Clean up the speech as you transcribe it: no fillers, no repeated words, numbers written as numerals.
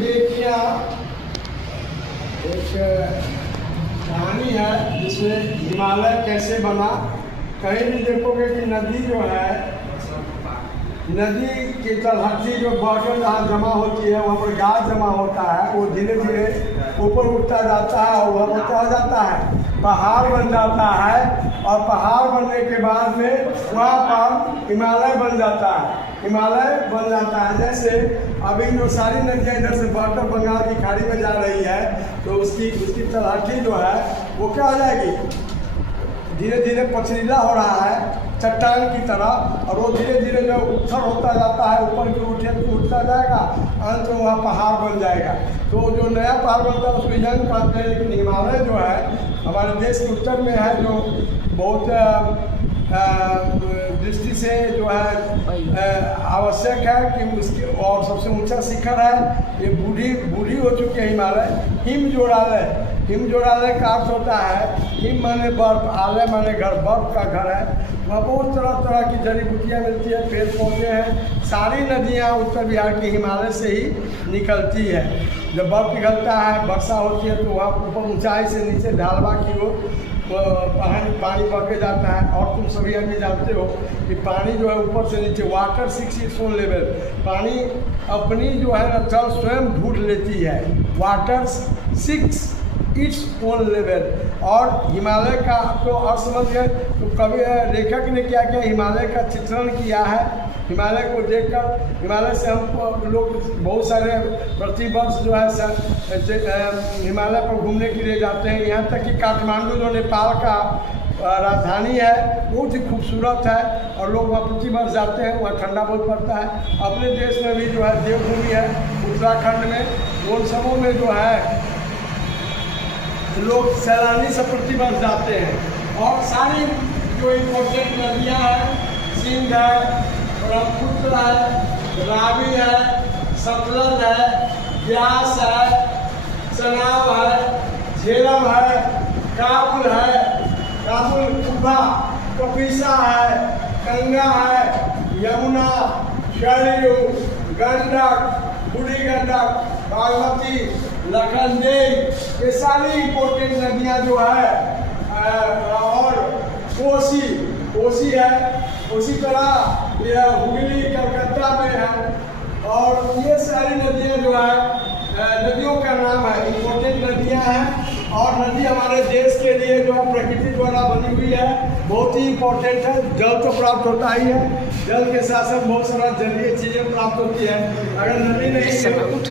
देखिए एक कहानी है जिसमें हिमालय कैसे बना। कहीं भी देखोगे कि नदी जो है, नदी की तलहटी जो बॉटल जहाँ जमा होती है वहाँ पर गाद जमा होता है, वो धीरे धीरे ऊपर उठता जाता है और वहाँ पर हो जाता है, पहाड़ बन जाता है। और पहाड़ बनने के बाद में वहाँ पर हिमालय बन जाता है, हिमालय बन जाता है। जैसे अभी जो सारी नदियाँ इधर से बहकर बंगाल की खाड़ी में जा रही है, तो उसकी तलहटी जो है वो क्या हो जाएगी, धीरे धीरे पथरीला हो रहा है चट्टान की तरह, और वो धीरे धीरे जो उथर होता जाता है, ऊपर की उठता जाएगा, अंत में वहाँ पहाड़ बन जाएगा। तो जो नया पहाड़ बनता है उसको यंग कहते हैं। लेकिन हिमालय जो है हमारे देश के उत्तर में है, जो बहुत दृष्टि से जो है आवश्यक है कि उसकी, और सबसे ऊंचा शिखर है। ये बूढ़ी हो चुकी है हिमालय। हिम जोड़ालय का अर्थ होता है, हिम माने बर्फ, आलय माने घर, बर्फ का घर है। वहाँ बहुत तरह तरह की जड़ी बूटियाँ मिलती है, पेड़ पौधे हैं। सारी नदियाँ उत्तर बिहार के हिमालय से ही निकलती है। जब बर्फ पिघलता है, वर्षा होती है, तो वहाँ ऊपर ऊंचाई से नीचे ढालवा की ओर पानी बह के जाता है। और तुम सभी अभी जानते हो कि पानी जो है ऊपर से नीचे, वाटर 6 its own लेवल, पानी अपनी जो है ना जल स्वयं ढूंढ लेती है, वाटर 6 its own लेवल। और हिमालय का तो अर्थ समझ गए। तो कवि लेखक ने क्या किया, हिमालय का चित्रण किया है। हिमालय को देखकर, हिमालय से हम लोग बहुत सारे प्रतिवर्ष जो है हिमालय पर घूमने के लिए जाते हैं। यहाँ तक कि काठमांडू जो नेपाल का राजधानी है, बहुत ही खूबसूरत है और लोग वहाँ प्रतिवर्ष जाते हैं। वहाँ ठंडा बहुत पड़ता है। अपने देश में भी जो है देवभूमि है उत्तराखंड में, उन सबों में जो है लोग सैलानी से प्रतिवर्ष जाते हैं। और सारी जो इम्पोर्टेंट नदियाँ हैं, सिंध है, ब्रह्मपुत्र है, रावी है, सतलज है, ब्यास है, चनाब है, झेलम है, काबुल है, काबुल कुब्बा, कपीसा है, गंगा है, यमुना, सरयू, गंडक, बूढ़ी गंडक, बागमती, लखनदेई, ये सारी इम्पोर्टेंट नदियाँ जो है। और कोसी है, उसी तरह ये हुगली कलकत्ता में है। और ये सारी नदियाँ जो है नदियों का नाम है, इम्पोर्टेंट नदियाँ हैं। और नदी हमारे देश के लिए जो है प्रकृति द्वारा बनी हुई है, बहुत ही इम्पोर्टेंट है। जल तो प्राप्त होता ही है, जल के साथ साथ बहुत सारा जलीय चीज़ें प्राप्त होती है। अगर नदी नहीं